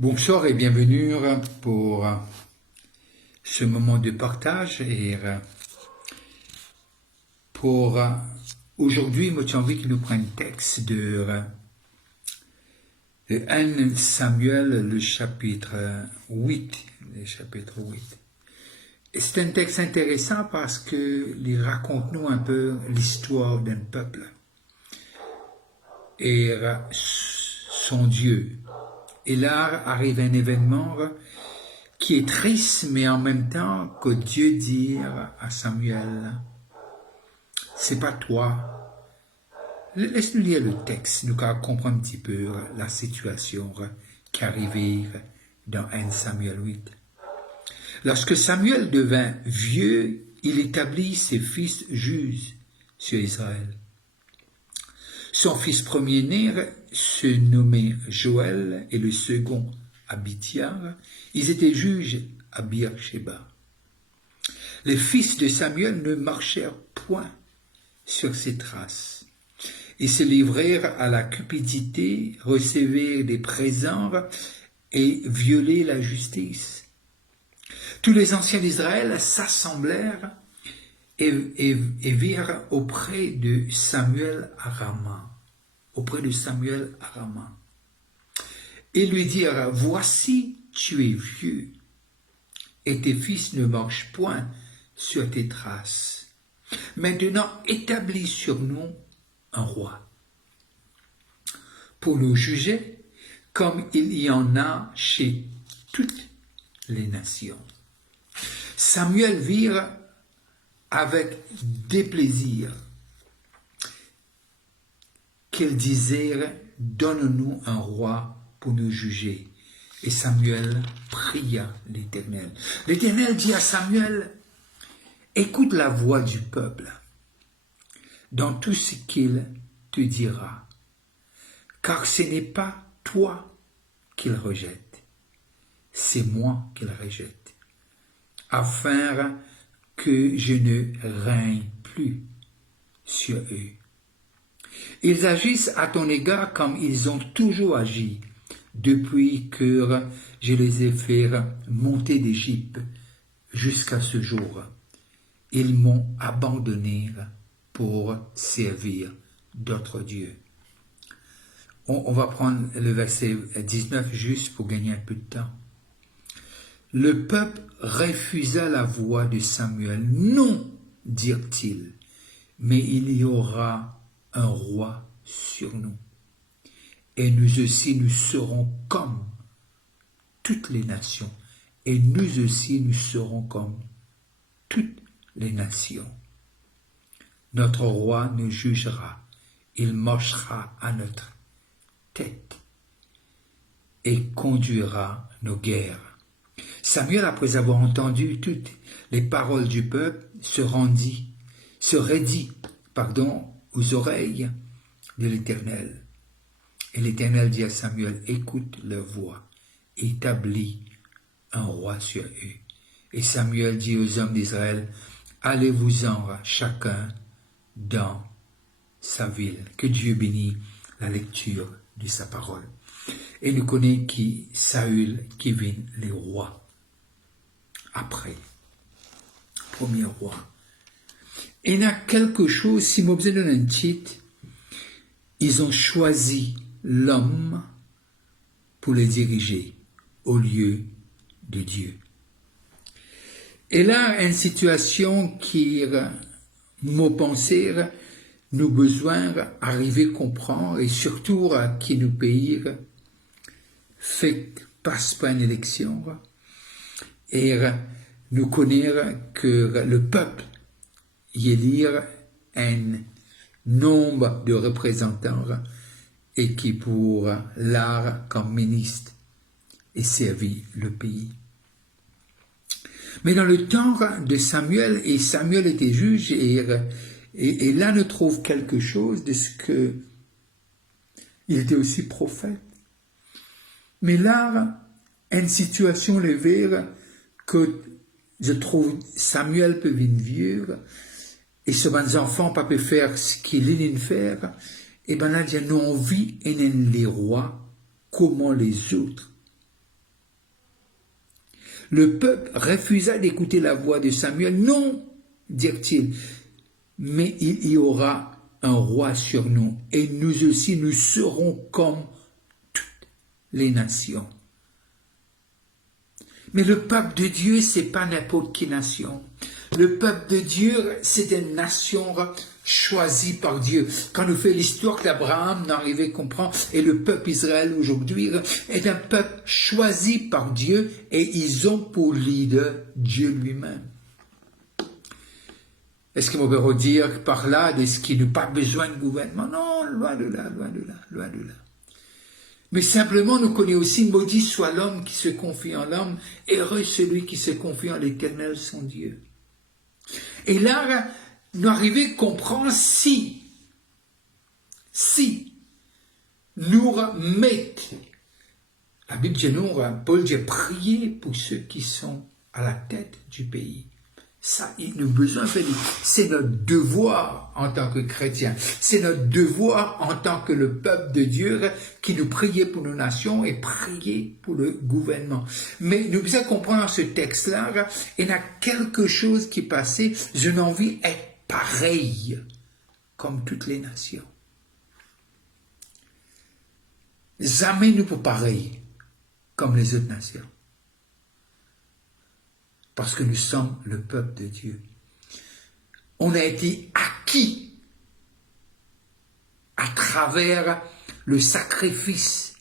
Bonsoir et bienvenue pour ce moment de partage et pour aujourd'hui, moi j'ai envie que nous prenions le texte de 1 Samuel, le chapitre 8. Et c'est un texte intéressant parce qu'il raconte-nous un peu l'histoire d'un peuple et son Dieu. Et là arrive un événement qui est triste, mais en même temps que Dieu dit à Samuel, c'est pas toi. Laisse-nous lire le texte, nous comprendre un petit peu la situation qui arrivait dans 1 Samuel 8. Lorsque Samuel devint vieux, il établit ses fils juges sur Israël. Son fils premier-né se nommait Joël et le second Abithiar. Ils étaient juges à Beersheba. Les fils de Samuel ne marchèrent point sur ses traces. Ils se livrèrent à la cupidité, recevirent des présents et violaient la justice. Tous les anciens d'Israël s'assemblèrent et virent auprès de Samuel à Rama. Et lui dirent, voici, tu es vieux, et tes fils ne marchent point sur tes traces. Maintenant, établis sur nous un roi, pour nous juger, comme il y en a chez toutes les nations. Samuel vire avec déplaisir qu'ils disèrent, donne-nous un roi pour nous juger. Et Samuel pria l'Éternel. L'Éternel dit à Samuel, écoute la voix du peuple dans tout ce qu'il te dira, car ce n'est pas toi qu'il rejette, c'est moi qu'il rejette, afin que je ne règne plus sur eux. Ils agissent à ton égard comme ils ont toujours agi, depuis que je les ai fait monter d'Égypte jusqu'à ce jour. Ils m'ont abandonné pour servir d'autres dieux. On va prendre le verset 19 juste pour gagner un peu de temps. Le peuple refusa la voix de Samuel. Non, dirent-ils, mais il y aura un roi sur nous. Et nous aussi, nous serons comme toutes les nations. Et nous aussi, nous serons comme toutes les nations. Notre roi nous jugera. Il marchera à notre tête et conduira nos guerres. Samuel, après avoir entendu toutes les paroles du peuple, se raidit aux oreilles de l'Éternel. Et l'Éternel dit à Samuel, écoute leur voix, établis un roi sur eux. Et Samuel dit aux hommes d'Israël, allez-vous-en chacun dans sa ville. Que Dieu bénisse la lecture de sa parole. Et nous connaissons qui Saül qui vint les rois. Après, premier roi. Et il y a quelque chose, si je vous donne un titre, ils ont choisi l'homme pour les diriger au lieu de Dieu. Et là, une situation qui, nos pensées, nous besoin d'arriver à comprendre, et surtout qui nous pays passe par une élection, et nous connaissons que le peuple y élire un nombre de représentants et qui pour l'art comme ministre et servi le pays. Mais dans le temps de Samuel, et Samuel était juge, et là nous trouve quelque chose de ce que il était aussi prophète. Mais là, une situation levée que je trouve Samuel peut venir vieux, et ce ben enfants pas peut faire ce qu'il est faire, et ben là, nous on vit les rois comment les autres Le peuple refusa d'écouter la voix de Samuel. Non, dirent-ils, mais il y aura un roi sur nous, et nous aussi nous serons comme toutes les nations. Mais le peuple de Dieu, c'est pas n'importe quelle nation. Le peuple de Dieu, c'est une nation choisie par Dieu. Quand nous faisons l'histoire d'Abraham, nous arrivons à comprendre, et le peuple Israël aujourd'hui est un peuple choisi par Dieu, et ils ont pour leader Dieu lui-même. Est-ce qu'il me peut dire par là, est-ce qu'il n'a pas besoin de gouvernement? Non, loin de là, loin de là, loin de là. Mais simplement, nous connaissons aussi, maudit soit l'homme qui se confie en l'homme, heureux celui qui se confie en l'Éternel, son Dieu. Et là, nous arrivons à comprendre si nous mettons, la Bible dit nous, Paul dit prier pour ceux qui sont à la tête du pays. Ça, nous avons besoin de faire. C'est notre devoir en tant que chrétiens. C'est notre devoir en tant que le peuple de Dieu qui nous prier pour nos nations et prier pour le gouvernement. Mais nous devons comprendre ce texte-là, il y a quelque chose qui est passé. Je n'ai envie d'être pareil comme toutes les nations. Jamais nous pour pareil comme les autres nations. Parce que nous sommes le peuple de Dieu. On a été acquis à travers le sacrifice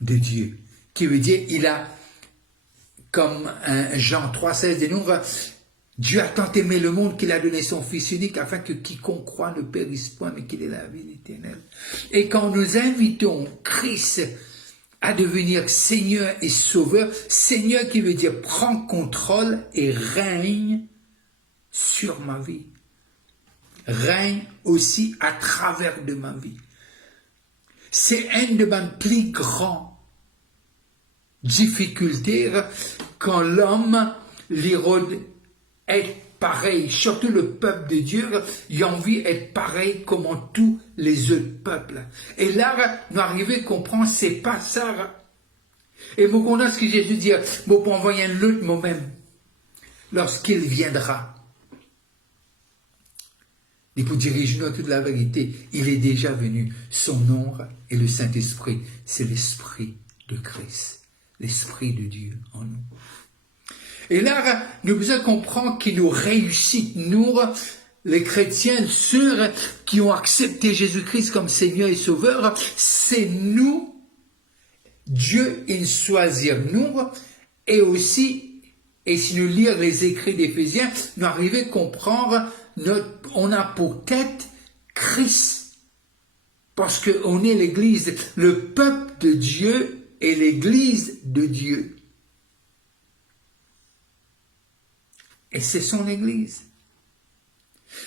de Dieu. Qui veut dire, il a, comme Jean 3,16 dit nous, Dieu a tant aimé le monde qu'il a donné son Fils unique afin que quiconque croit ne périsse point, mais qu'il ait la vie éternelle. Et quand nous invitons Christ à devenir Seigneur et Sauveur, Seigneur qui veut dire prends contrôle et règne sur ma vie. Règne aussi à travers de ma vie. C'est une de mes plus grandes difficultés quand l'homme, l'Hérode, est pareil, surtout le peuple de Dieu, il a envie d'être pareil comme tous les autres peuples. Et là, nous arrivons à comprendre, c'est pas ça. Et vous comprenez ce que Jésus dit, vous pouvez envoyer un autre moi-même, lorsqu'il viendra. Il vous dirige nous à toute la vérité. Il est déjà venu. Son nom est le Saint-Esprit. C'est l'Esprit de Christ, l'Esprit de Dieu en nous. Et là, nous devons comprendre qu'il nous réussit, nous, les chrétiens, ceux qui ont accepté Jésus-Christ comme Seigneur et Sauveur, c'est nous, Dieu, il choisit nous, et aussi, et si nous lisons les écrits d'Éphésiens, nous arrivons à comprendre, on a pour tête Christ, parce qu'on est l'Église, le peuple de Dieu est l'Église de Dieu. Et c'est son Église.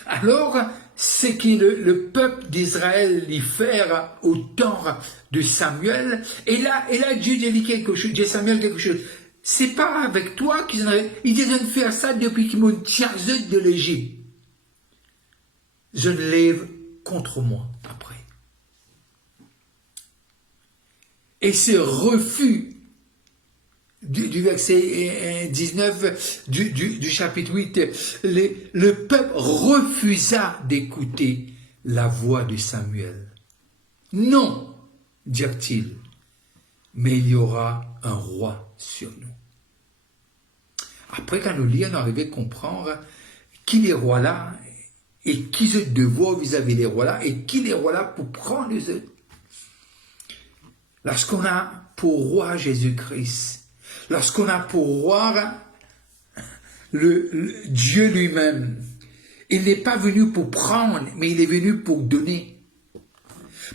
Alors, ce que le peuple d'Israël y fait au temps de Samuel, et là Dieu dit quelque chose, dit Samuel quelque chose. C'est pas avec toi qu'ils ont fait ça depuis qu'ils m'ont tiré de l'Égypte. Je ne lève contre moi après. Et ce refus du verset 19 du chapitre 8, le peuple refusa d'écouter la voix de Samuel. Non, dirent-ils, mais il y aura un roi sur nous. Après, quand nous lisons, nous arrivons à comprendre qui les rois là, et qui se devoir vis-à-vis des rois là, et qui les rois là pour prendre les autres. Lorsqu'on a pour roi Jésus-Christ, lorsqu'on a pour roi le Dieu lui-même, il n'est pas venu pour prendre, mais il est venu pour donner.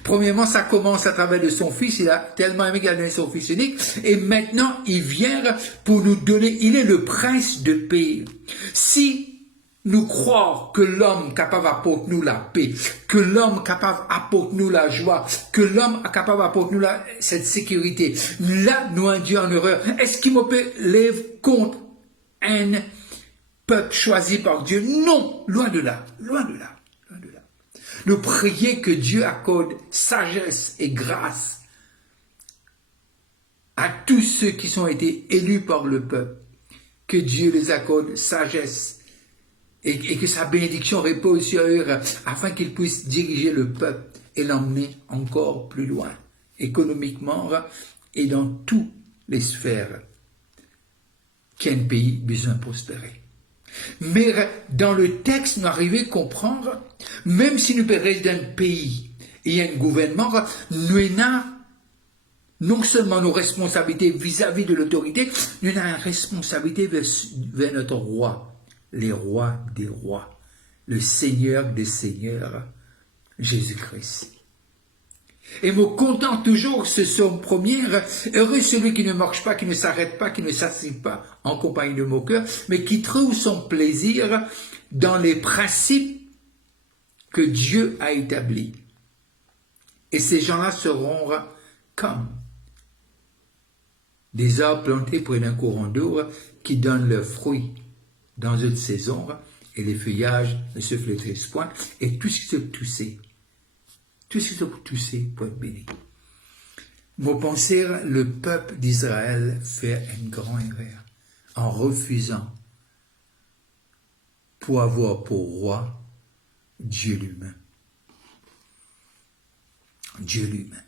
Premièrement, ça commence à travers de son Fils, il a tellement aimé qu'il a donné son Fils unique, et maintenant il vient pour nous donner, il est le prince de paix. Si nous croire que l'homme capable d'apporter nous la paix, que l'homme capable d'apporter nous la joie, que l'homme capable d'apporter nous cette sécurité, là nous un Dieu en horreur. Est-ce qu'il me peut lever contre un peuple choisi par Dieu? Non, loin de là, loin de là, loin de là. Nous prions que Dieu accorde sagesse et grâce à tous ceux qui ont été élus par le peuple, que Dieu les accorde sagesse et que sa bénédiction repose sur eux afin qu'ils puissent diriger le peuple et l'emmener encore plus loin, économiquement et dans toutes les sphères qu'un pays a besoin de prospérer. Mais dans le texte, nous arrivons à comprendre, même si nous sommes dans un pays et un gouvernement, nous avons non seulement nos responsabilités vis-à-vis de l'autorité, nous avons une responsabilité vers notre roi, les rois des rois, le Seigneur des seigneurs, Jésus-Christ. Et me content toujours ce somme première, heureux celui qui ne marche pas, qui ne s'arrête pas, qui ne s'assied pas en compagnie de moqueurs, mais qui trouve son plaisir dans les principes que Dieu a établis. Et ces gens-là seront comme des arbres plantés près d'un courant d'eau qui donnent leurs fruits dans une saison et les feuillages ne se flétrissent point et tout ce qui se toussait. Tout ce qui se toussait pour être béni. Mon penser, le peuple d'Israël fait une grande erreur en refusant pour avoir pour roi Dieu lui-même. Dieu lui-même.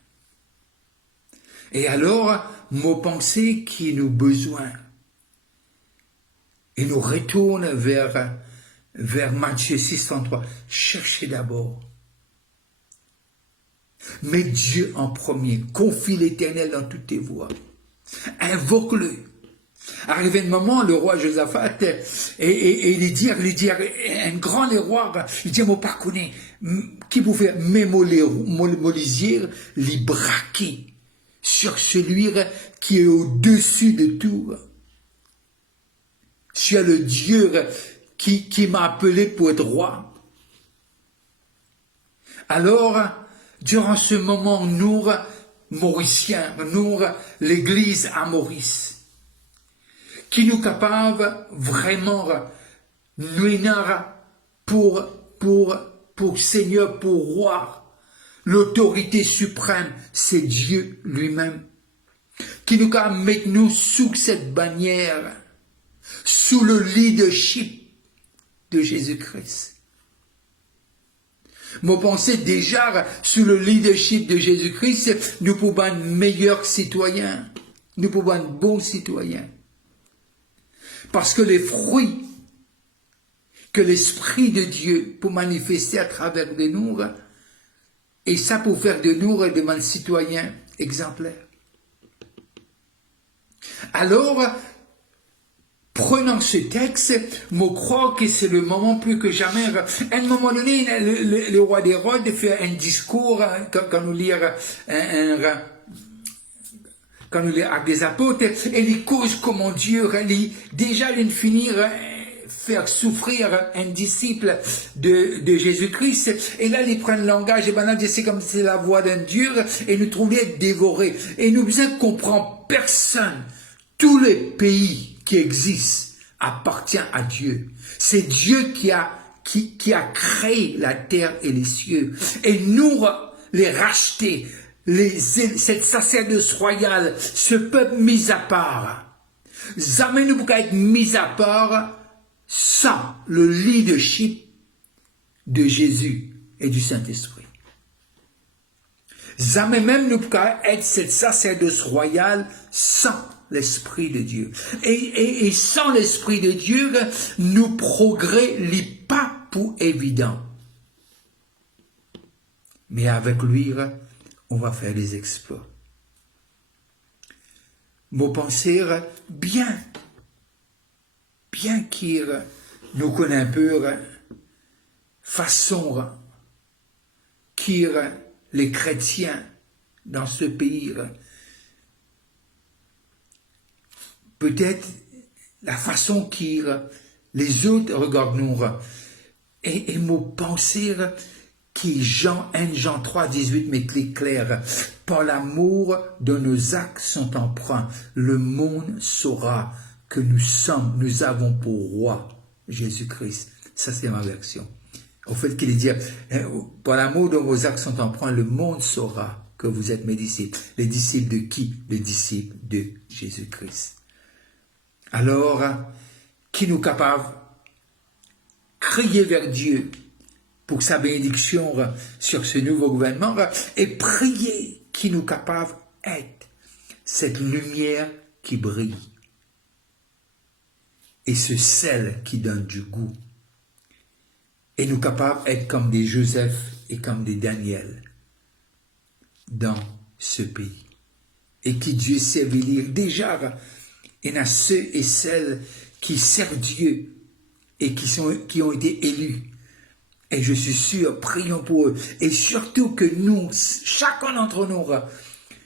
Et alors, mon pensée qui nous besoin et nous retourne vers Matthieu 6,33. Cherchez d'abord. Mets Dieu en premier. Confie l'Éternel dans toutes tes voies. Invoque-le. Arrivé un moment, le roi Josaphat, et il dit, un grand roi, il dit, moi pas connais, qui vous fait, mais molisier, les braquer sur celui qui est au-dessus de tout. Sur le Dieu qui m'a appelé pour être roi. Alors, durant ce moment, nous, Mauriciens, nous, l'Église à Maurice, qui nous capable vraiment, nous pour Seigneur, pour roi, l'autorité suprême, c'est Dieu lui-même, qui nous capable mettre nous sous cette bannière, sous le leadership de Jésus-Christ. Moi, pensez déjà, sous le leadership de Jésus-Christ, nous pouvons être meilleurs citoyens. Nous pouvons être bons citoyens. Parce que les fruits que l'Esprit de Dieu peut manifester à travers de nous, et ça pour faire de nous des citoyens exemplaires. Alors, prenant ce texte, je crois que c'est le moment plus que jamais. À un moment donné, le roi d'Hérode fait un discours, quand nous lisons quand nous lisons avec des apôtres, et il cause comment Dieu, déjà il finir faire souffrir un disciple de Jésus-Christ, et là il prend le langage, et maintenant c'est comme si c'est la voix d'un Dieu, et nous trouvons être dévorés. Et nous ne comprenons personne, tous les pays qui existent appartient à Dieu. C'est Dieu qui a créé la terre et les cieux. Et nous, les racheter, cette sacerdoce royale, ce peuple mis à part. Jamais nous ne pouvons être mis à part sans le leadership de Jésus et du Saint-Esprit. Jamais même nous ne pouvons être cette sacerdoce royale sans l'Esprit de Dieu. Et sans l'Esprit de Dieu, nos progrès n'est pas pour évident. Mais avec lui, on va faire des exploits. Mon penser, bien qu'il nous connaît un peu, façon qui les chrétiens dans ce pays, peut-être la façon que les autres regardent nous. Et mon penser qui Jean 3, 18 met clair. Par l'amour de nos actes sont empreints, le monde saura que nous avons pour roi Jésus-Christ. Ça c'est ma version. Au fait qu'il dit, par l'amour de vos actes sont empreints, le monde saura que que vous êtes mes disciples. Les disciples de qui? Les disciples de Jésus-Christ. Alors, qui nous capable de crier vers Dieu pour sa bénédiction sur ce nouveau gouvernement et prier qui nous capable d'être cette lumière qui brille et ce sel qui donne du goût. Et nous capables d'être comme des Joseph et comme des Daniel dans ce pays. Et qui Dieu sait bénir. Déjà, il y en a ceux et celles qui servent Dieu et qui ont été élus. Et je suis sûr, prions pour eux. Et surtout que nous, chacun d'entre nous,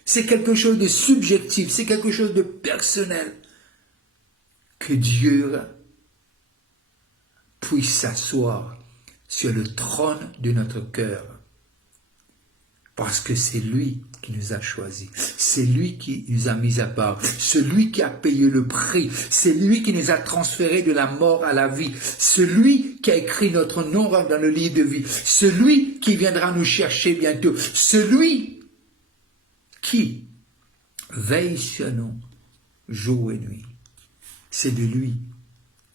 c'est quelque chose de subjectif, c'est quelque chose de personnel. Que Dieu puisse s'asseoir sur le trône de notre cœur. Parce que c'est lui qui nous a choisis. C'est lui qui nous a mis à part. Celui qui a payé le prix. C'est lui qui nous a transférés de la mort à la vie. Celui qui a écrit notre nom dans le livre de vie. Celui qui viendra nous chercher bientôt. Celui qui veille sur nous jour et nuit. C'est de lui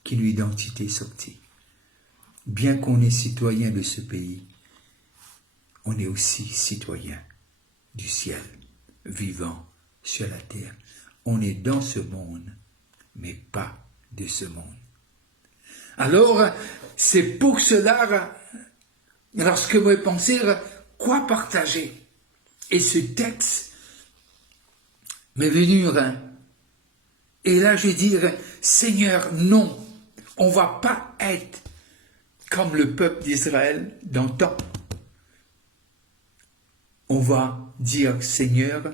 qui l'identité est sortie. Bien qu'on est citoyen de ce pays, on est aussi citoyen du ciel, vivant sur la terre. On est dans ce monde, mais pas de ce monde. Alors, c'est pour cela, lorsque vous pensez, quoi partager? Et ce texte m'est venu, et là je dis, Seigneur, non, on ne va pas être comme le peuple d'Israël d'antan. On va dire, Seigneur,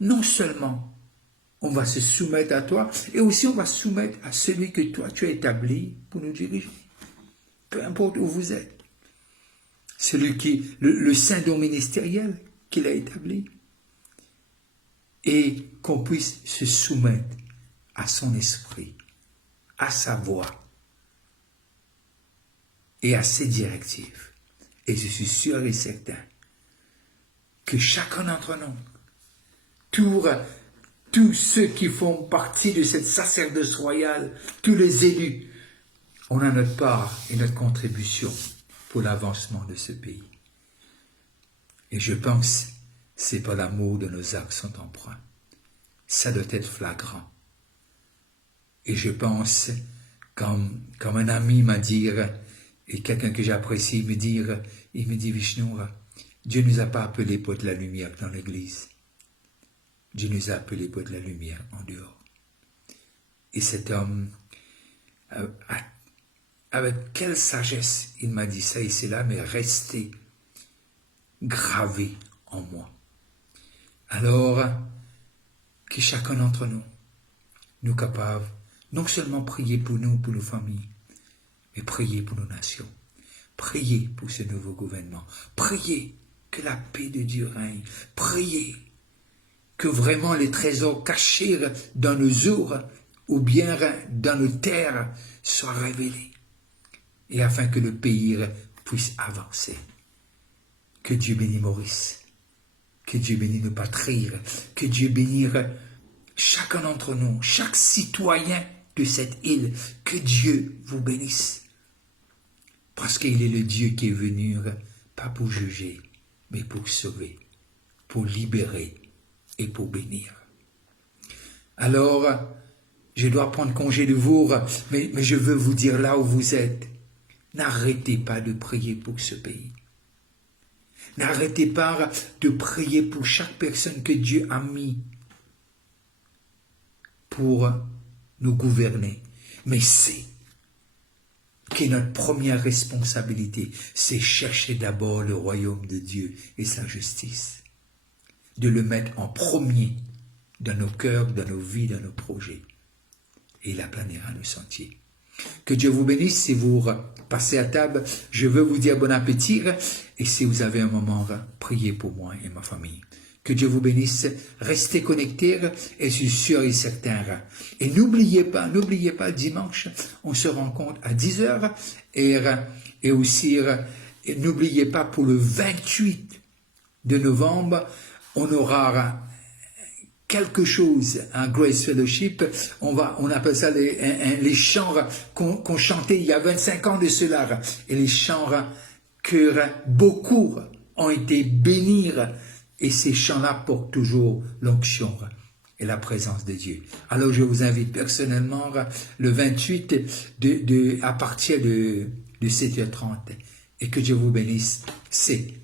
non seulement on va se soumettre à toi, et aussi on va se soumettre à celui que toi tu as établi pour nous diriger. Peu importe où vous êtes. Celui qui, le saint don ministériel qu'il a établi. Et qu'on puisse se soumettre à son esprit, à sa voix et à ses directives. Et je suis sûr et certain que chacun d'entre nous, tous ceux qui font partie de cette sacerdoce royale, tous les élus, on a notre part et notre contribution pour l'avancement de ce pays. Et je pense, c'est par l'amour de nos actes sont empreints. Ça doit être flagrant. Et je pense, comme un ami m'a dit, et quelqu'un que j'apprécie il me dit, Vishnu, Dieu ne nous a pas appelés pour de la lumière dans l'église. Dieu nous a appelés pour de la lumière en dehors. Et cet homme, avec quelle sagesse, il m'a dit ça et cela, mais resté gravé en moi. Alors, que chacun d'entre nous capables, non seulement prier pour nous, pour nos familles, mais prier pour nos nations. Prier pour ce nouveau gouvernement. Prier que la paix de Dieu règne. Priez que vraiment les trésors cachés dans nos eaux ou bien dans nos terres soient révélés. Et afin que le pays puisse avancer. Que Dieu bénisse Maurice. Que Dieu bénisse nos patries. Que Dieu bénisse chacun d'entre nous, chaque citoyen de cette île. Que Dieu vous bénisse. Parce qu'il est le Dieu qui est venu, pas pour juger, mais pour sauver, pour libérer et pour bénir. Alors, je dois prendre congé de vous, mais je veux vous dire là où vous êtes, n'arrêtez pas de prier pour ce pays. N'arrêtez pas de prier pour chaque personne que Dieu a mis pour nous gouverner. Mais c'est que notre première responsabilité, c'est chercher d'abord le royaume de Dieu et sa justice. De le mettre en premier dans nos cœurs, dans nos vies, dans nos projets. Et il aplanira nos sentiers. Que Dieu vous bénisse. Si vous passez à table, je veux vous dire bon appétit. Et si vous avez un moment, priez pour moi et ma famille. Que Dieu vous bénisse. Restez connectés et je suis sûr et certain. Et n'oubliez pas, dimanche, on se rencontre à 10h. Et aussi, n'oubliez pas pour le 28 de novembre, on aura quelque chose, un Grace Fellowship, on appelle ça les chants qu'on chantait il y a 25 ans de cela, et les chants que beaucoup ont été bénis, et ces chants-là portent toujours l'onction et la présence de Dieu. Alors je vous invite personnellement le 28 à partir de 7h30, et que Dieu vous bénisse. C'est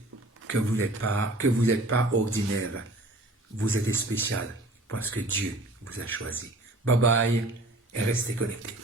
que vous n'êtes pas ordinaire. Vous êtes spécial parce que Dieu vous a choisi. Bye bye et restez connectés.